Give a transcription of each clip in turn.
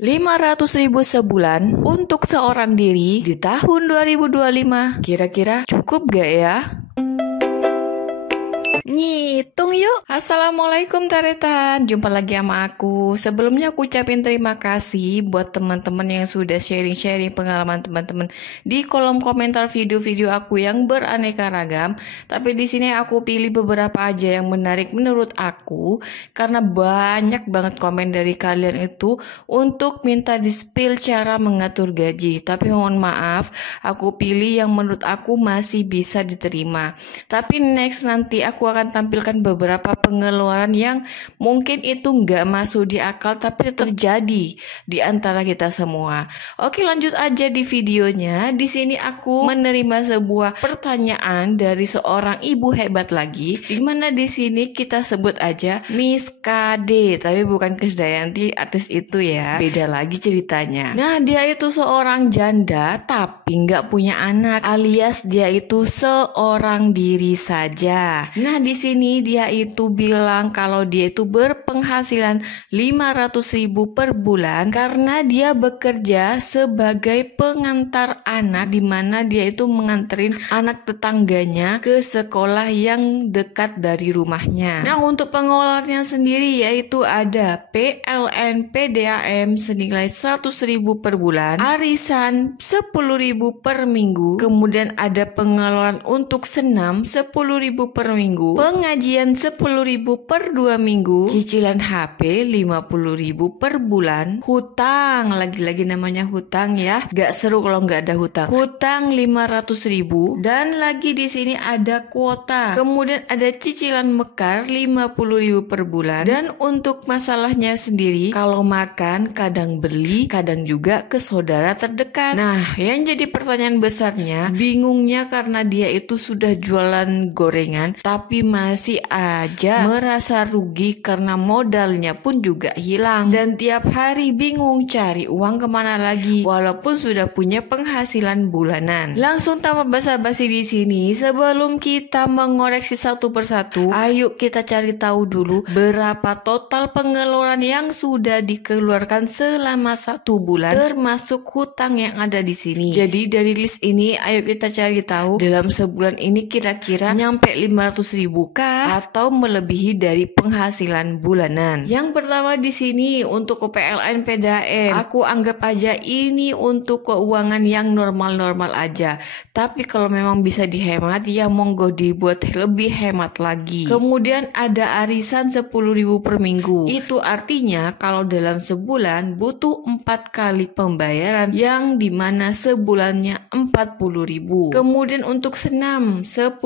500.000 sebulan untuk seorang diri di tahun 2025. Kira-kira cukup gak ya? Ngitung yuk. Assalamualaikum Taretan, jumpa lagi sama aku. Sebelumnya aku ucapin terima kasih buat teman-teman yang sudah sharing-sharing pengalaman teman-teman di kolom komentar video-video aku yang beraneka ragam. Tapi di sini aku pilih beberapa aja yang menarik menurut aku, karena banyak banget komen dari kalian itu untuk minta di-spill cara mengatur gaji. Tapi mohon maaf, aku pilih yang menurut aku masih bisa diterima. Tapi next nanti aku akan tampilkan beberapa pengeluaran yang mungkin itu nggak masuk di akal tapi terjadi di antara kita semua. Oke, lanjut aja di videonya. Di sini aku menerima sebuah pertanyaan dari seorang ibu hebat lagi, dimana di sini kita sebut aja Miss KD, tapi bukan Krisdayanti artis itu ya, beda lagi ceritanya. Nah, dia itu seorang janda tapi nggak punya anak, alias dia itu seorang diri saja. Nah, di sini dia itu bilang kalau dia itu berpenghasilan 500.000 per bulan karena dia bekerja sebagai pengantar anak, di mana dia itu menganterin anak tetangganya ke sekolah yang dekat dari rumahnya. Nah, untuk pengeluarannya sendiri yaitu ada PLN PDAM senilai 100.000 per bulan, arisan 10.000 per minggu, kemudian ada pengeluaran untuk senam 10.000 per minggu, pengajian 10.000 per 2 minggu, cicilan HP 50.000 per bulan, hutang, lagi-lagi namanya hutang ya, gak seru kalau gak ada hutang 500.000, dan lagi di sini ada kuota, kemudian ada cicilan mekar 50.000 per bulan. Dan untuk masalahnya sendiri, kalau makan kadang beli, kadang juga ke saudara terdekat. Nah, yang jadi pertanyaan besarnya, bingungnya karena dia itu sudah jualan gorengan tapi masih aja merasa rugi karena modalnya pun juga hilang, dan tiap hari bingung cari uang kemana lagi walaupun sudah punya penghasilan bulanan. Langsung tanpa basa-basi di sini, sebelum kita mengoreksi satu persatu, ayo kita cari tahu dulu berapa total pengeluaran yang sudah dikeluarkan selama 1 bulan termasuk hutang yang ada di sini. Jadi dari list ini ayo kita cari tahu dalam sebulan ini kira-kira nyampe 500.000 kah atau melebihi dari penghasilan bulanan. Yang pertama di sini untuk PLN PDAM, aku anggap aja ini untuk keuangan yang normal-normal aja. Tapi kalau memang bisa dihemat ya monggo dibuat lebih hemat lagi. Kemudian ada arisan 10.000 per minggu. Itu artinya kalau dalam sebulan butuh 4 kali pembayaran yang dimana sebulannya 40.000. Kemudian untuk senam 10.000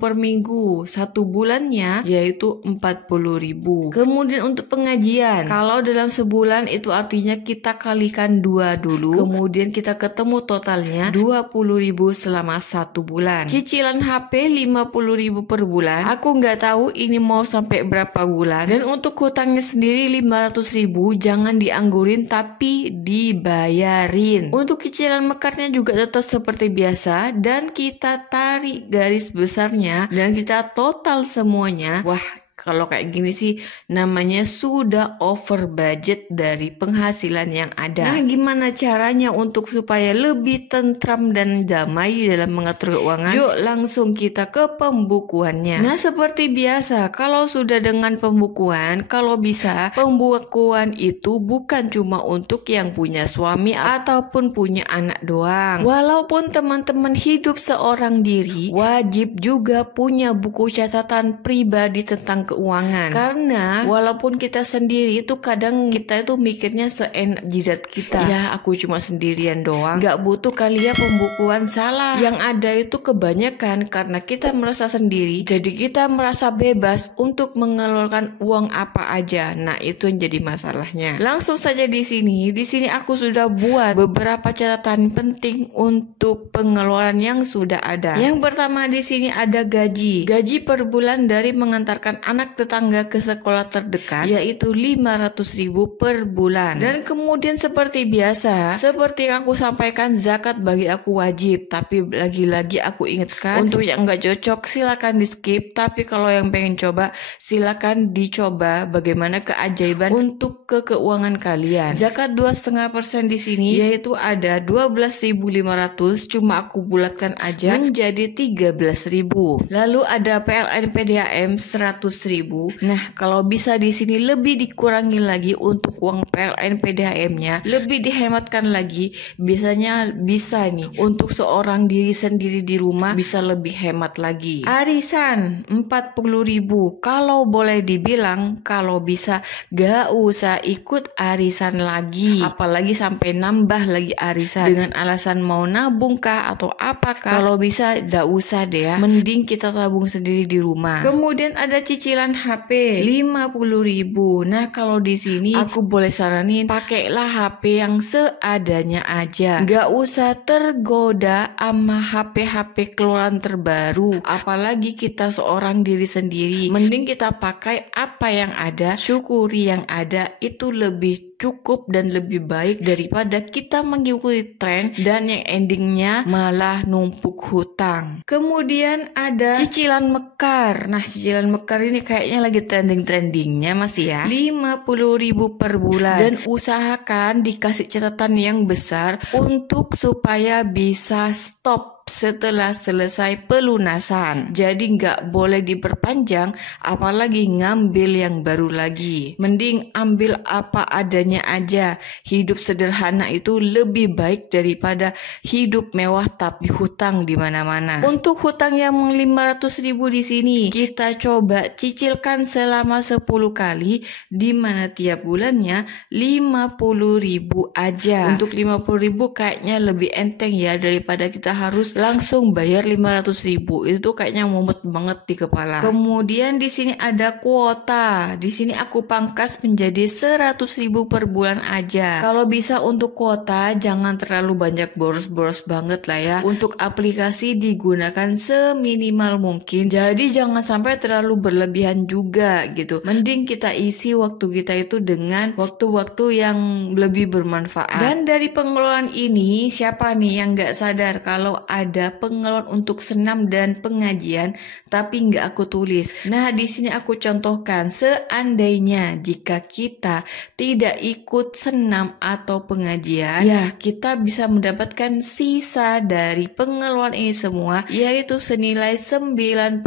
per minggu, 1 bulannya yaitu 40.000. Kemudian untuk pengajian, kalau dalam sebulan itu artinya kita kalikan 2 dulu, kemudian kita ketemu totalnya 20.000 selama 1 bulan. Cicilan HP 50.000 per bulan, aku nggak tahu ini mau sampai berapa bulan. Dan untuk hutangnya sendiri 500.000, jangan dianggurin tapi dibayarin. Untuk cicilan mekarnya juga tetap seperti biasa dan kita tarik garis besarnya dan kita total semuanya. Wah, kalau kayak gini sih namanya sudah over budget dari penghasilan yang ada. Nah, gimana caranya untuk supaya lebih tentram dan damai dalam mengatur keuangan? Yuk langsung kita ke pembukuannya. Nah, seperti biasa kalau sudah dengan pembukuan, kalau bisa pembukuan itu bukan cuma untuk yang punya suami ataupun punya anak doang. Walaupun teman-teman hidup seorang diri, wajib juga punya buku catatan pribadi tentang keuangan, karena walaupun kita sendiri itu kadang kita itu mikirnya seenak jidat kita, ya aku cuma sendirian doang, gak butuh kali ya pembukuan. Salah, yang ada itu kebanyakan karena kita merasa sendiri, jadi kita merasa bebas untuk mengeluarkan uang apa aja. Nah, itu yang jadi masalahnya. Langsung saja di sini aku sudah buat beberapa catatan penting untuk pengeluaran yang sudah ada. Yang pertama di sini ada gaji per bulan dari mengantarkan anak anak tetangga ke sekolah terdekat, yaitu 500.000 per bulan. Dan kemudian seperti biasa, seperti yang aku sampaikan, zakat bagi aku wajib. Tapi lagi-lagi aku ingatkan, untuk yang nggak cocok silakan di skip. Tapi kalau yang pengen coba, silakan dicoba bagaimana keajaiban untuk keuangan kalian. Zakat 2,5% di sini, yaitu ada 12.500, cuma aku bulatkan aja menjadi 13.000. Lalu ada PLN PDAM 100.000. Nah, kalau bisa di sini lebih dikurangi lagi untuk uang PLN PDAM-nya, lebih dihematkan lagi. Biasanya bisa nih untuk seorang diri sendiri di rumah bisa lebih hemat lagi. Arisan 40.000. Kalau boleh dibilang, kalau bisa gak usah ikut arisan lagi, apalagi sampai nambah lagi arisan dengan alasan mau nabung kah atau apakah. Kalau bisa gak usah deh ya, mending kita tabung sendiri di rumah. Kemudian ada cicilan HP 50.000. Nah, kalau di sini aku boleh saranin pakailah HP yang seadanya aja, gak usah tergoda sama HP-HP keluaran terbaru, apalagi kita seorang diri sendiri. Mending kita pakai apa yang ada, syukuri yang ada, itu lebih cukup dan lebih baik daripada kita mengikuti tren dan yang endingnya malah numpuk hutang. Kemudian ada cicilan mekar. Nah, cicilan mekar ini kayaknya lagi trending-trendingnya masih ya, 50.000 per bulan. Dan usahakan dikasih catatan yang besar untuk supaya bisa stop setelah selesai pelunasan. Jadi nggak boleh diperpanjang, apalagi ngambil yang baru lagi. Mending ambil apa adanya aja. Hidup sederhana itu lebih baik daripada hidup mewah tapi hutang di mana-mana. Untuk hutang yang 500.000 di sini, kita coba cicilkan selama 10 kali, di mana tiap bulannya 50.000 aja. Untuk 50.000 kayaknya lebih enteng ya daripada kita harus langsung bayar 500.000. Itu kayaknya mumet banget di kepala. Kemudian di sini ada kuota. Di sini aku pangkas menjadi 100.000 per bulan aja. Kalau bisa untuk kuota jangan terlalu banyak boros-boros banget lah ya. Untuk aplikasi digunakan seminimal mungkin. Jadi jangan sampai terlalu berlebihan juga gitu. Mending kita isi waktu kita itu dengan waktu-waktu yang lebih bermanfaat. Dan dari pengeluaran ini, siapa nih yang gak sadar kalau ada pengeluaran untuk senam dan pengajian tapi nggak aku tulis. Nah, di sini aku contohkan, seandainya jika kita tidak ikut senam atau pengajian, ya kita bisa mendapatkan sisa dari pengeluaran ini semua, yaitu senilai 97.000.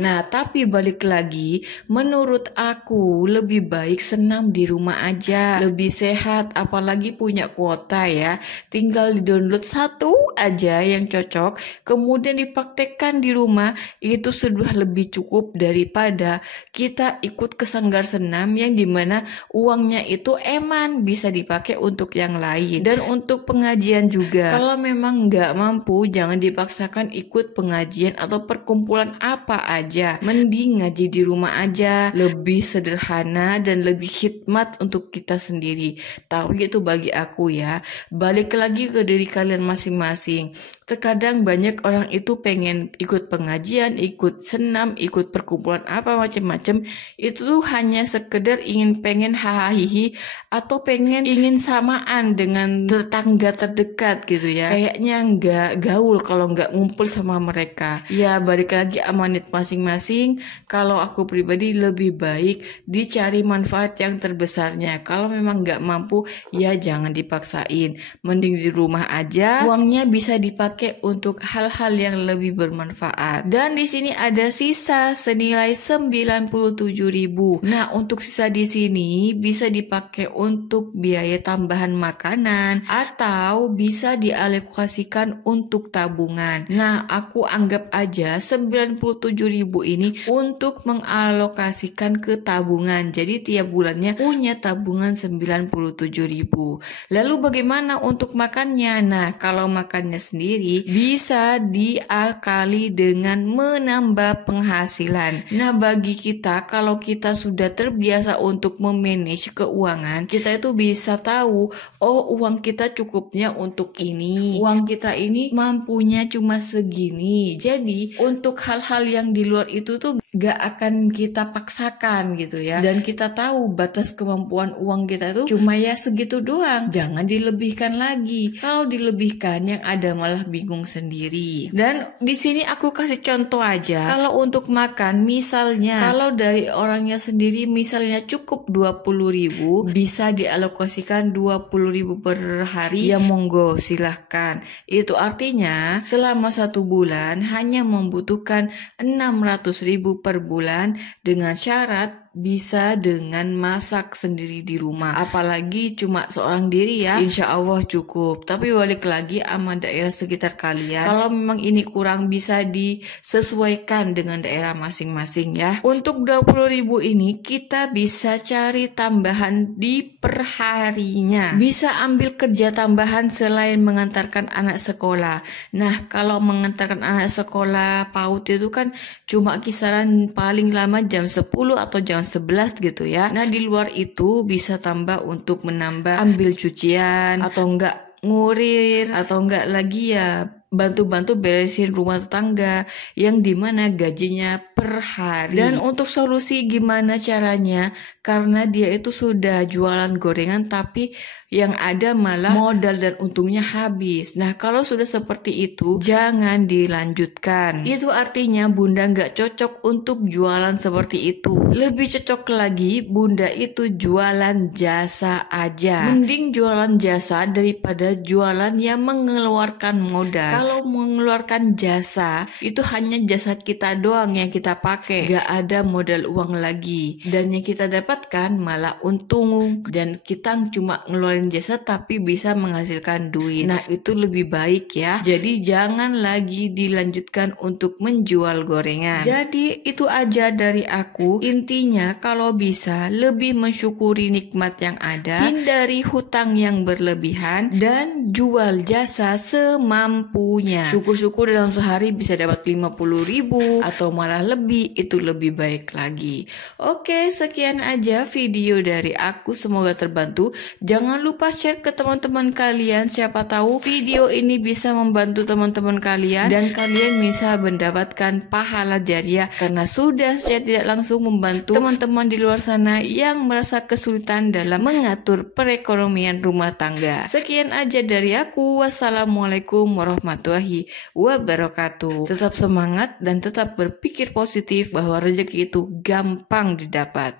Nah, tapi balik lagi, menurut aku lebih baik senam di rumah aja, lebih sehat, apalagi punya kuota ya. Tinggal di-download satu aja yang cocok, kemudian dipraktekkan di rumah, itu sudah lebih cukup daripada kita ikut ke sanggar senam yang dimana uangnya itu eman bisa dipakai untuk yang lain. Dan untuk pengajian juga, kalau memang nggak mampu jangan dipaksakan ikut pengajian atau perkumpulan apa aja, mending ngaji di rumah aja, lebih sederhana dan lebih khidmat untuk kita sendiri. Tapi itu bagi aku ya, balik lagi ke diri kalian masing-masing. Terkadang banyak orang itu pengen ikut pengajian, ikut senam, ikut perkumpulan apa macam-macam, itu tuh hanya sekedar pengen hahaha atau ingin samaan dengan tetangga terdekat gitu ya. Kayaknya nggak gaul kalau nggak ngumpul sama mereka. Ya balik lagi amanat masing-masing. Kalau aku pribadi lebih baik dicari manfaat yang terbesarnya. Kalau memang nggak mampu ya jangan dipaksain. Mending di rumah aja, uangnya bisa dipakai untuk hal-hal yang lebih bermanfaat. Dan di sini ada sisa senilai 97.000. Nah, untuk sisa di sini bisa dipakai untuk biaya tambahan makanan atau bisa dialokasikan untuk tabungan. Nah, aku anggap aja 97.000 ini untuk mengalokasikan ke tabungan. Jadi tiap bulannya punya tabungan 97.000. Lalu bagaimana untuk makannya? Nah, kalau makannya sendiri bisa diakali dengan menambah penghasilan. Nah, bagi kita kalau kita sudah terbiasa untuk memanage keuangan, kita itu bisa tahu, oh uang kita cukupnya untuk ini, uang kita ini mampunya cuma segini. Jadi untuk hal-hal yang di luar itu tuh gak akan kita paksakan gitu ya. Dan kita tahu batas kemampuan uang kita itu cuma ya segitu doang. Jangan dilebihkan lagi. Kalau dilebihkan yang ada malah bingung sendiri. Dan di sini aku kasih contoh aja. Kalau untuk makan misalnya kalau dari orangnya sendiri misalnya cukup 20.000, bisa dialokasikan 20.000 per hari, ya monggo silahkan. Itu artinya selama 1 bulan hanya membutuhkan 600.000 per bulan dengan syarat bisa dengan masak sendiri di rumah. Apalagi cuma seorang diri ya, insya Allah cukup. Tapi balik lagi sama daerah sekitar kalian. Kalau memang ini kurang bisa disesuaikan dengan daerah masing-masing ya. Untuk 20.000 ini kita bisa cari tambahan di perharinya. Bisa ambil kerja tambahan selain mengantarkan anak sekolah. Nah kalau mengantarkan anak sekolah PAUD itu kan cuma kisaran paling lama jam 10 atau jam 11 gitu ya. Nah di luar itu bisa tambah untuk menambah ambil cucian atau enggak ngurir atau enggak lagi ya bantu-bantu beresin rumah tetangga yang dimana gajinya per hari. Dan untuk solusi gimana caranya, karena dia itu sudah jualan gorengan tapi yang ada malah modal dan untungnya habis. Nah kalau sudah seperti itu jangan dilanjutkan. Itu artinya bunda nggak cocok untuk jualan seperti itu. Lebih cocok lagi bunda itu jualan jasa aja. Mending jualan jasa daripada jualan yang mengeluarkan modal. Kalau mengeluarkan jasa itu hanya jasa kita doang yang kita pakai, gak ada modal uang lagi. Dan yang kita dapatkan malah untung dan kita cuma ngeluarin jasa tapi bisa menghasilkan duit. Nah itu lebih baik ya. Jadi jangan lagi dilanjutkan untuk menjual gorengan. Jadi itu aja dari aku. Intinya kalau bisa lebih mensyukuri nikmat yang ada, hindari hutang yang berlebihan, dan jual jasa semampunya. Syukur-syukur dalam sehari bisa dapat 50.000 atau malah lebih, itu lebih baik lagi. Oke, sekian aja video dari aku, semoga terbantu. Jangan lupa share ke teman-teman kalian, siapa tahu video ini bisa membantu teman-teman kalian dan kalian bisa mendapatkan pahala jariah karena sudah secara tidak langsung membantu teman-teman di luar sana yang merasa kesulitan dalam mengatur perekonomian rumah tangga. Sekian aja dari aku. Wassalamualaikum warahmatullahi wabarakatuh. Tetap semangat dan tetap berpikir positif bahwa rezeki itu gampang didapat.